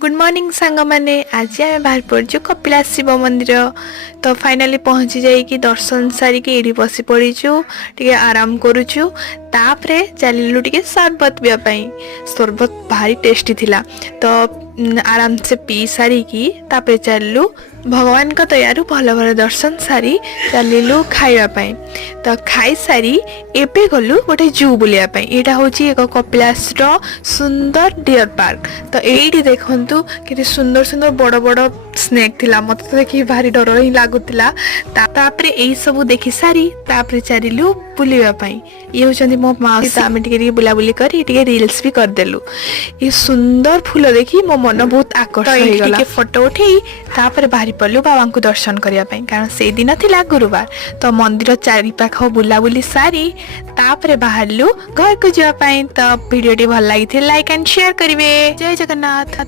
Good morning सांग मैंने आज आम बाहर पड़ू कपिलास शिव मंदिर। तो फाइनाली पहुँची जाइए दर्शन सारिक ये बसी पड़ीचु टे आराम करुचु। तापरे चलू टे सरबत पीवाई। सरबत भारी टेस्टी थिला तो आराम से पी सारिकी तापरे चलू भगवान का दयारु भल भल दर्शन सारी चलू खावाई। तो खाई सारी एबे गलु गोटे जू बुलिया यहाँ हूँ एक कपिलास सुंदर डियर पार्क। तो ये देखु कि सुंदर सुंदर बड़ बड़ स्नेक थिला मत तो देखी भारी डर ही लगुला। तापरे यही सब देखी सारी तापरे चलू बुलापाई। ये हूँ मो माउसी तो आम टे बुलाबुली कर रिल्स भी करदेलु। ये सुंदर फूल देखी मो मन बहुत आकर्षित हो गला। फोटो उठे तापर बाहरी पड़लु बाबा को दर्शन करने कारण से दिन थिला गुरुवार। तो मंदिर चारिपाख बुलाबुली सारी तापर बाहरलु घर को जावाई। तो वीडियो भल लगी लाइक एंड शेयर करेंगे। जय जगन्नाथ।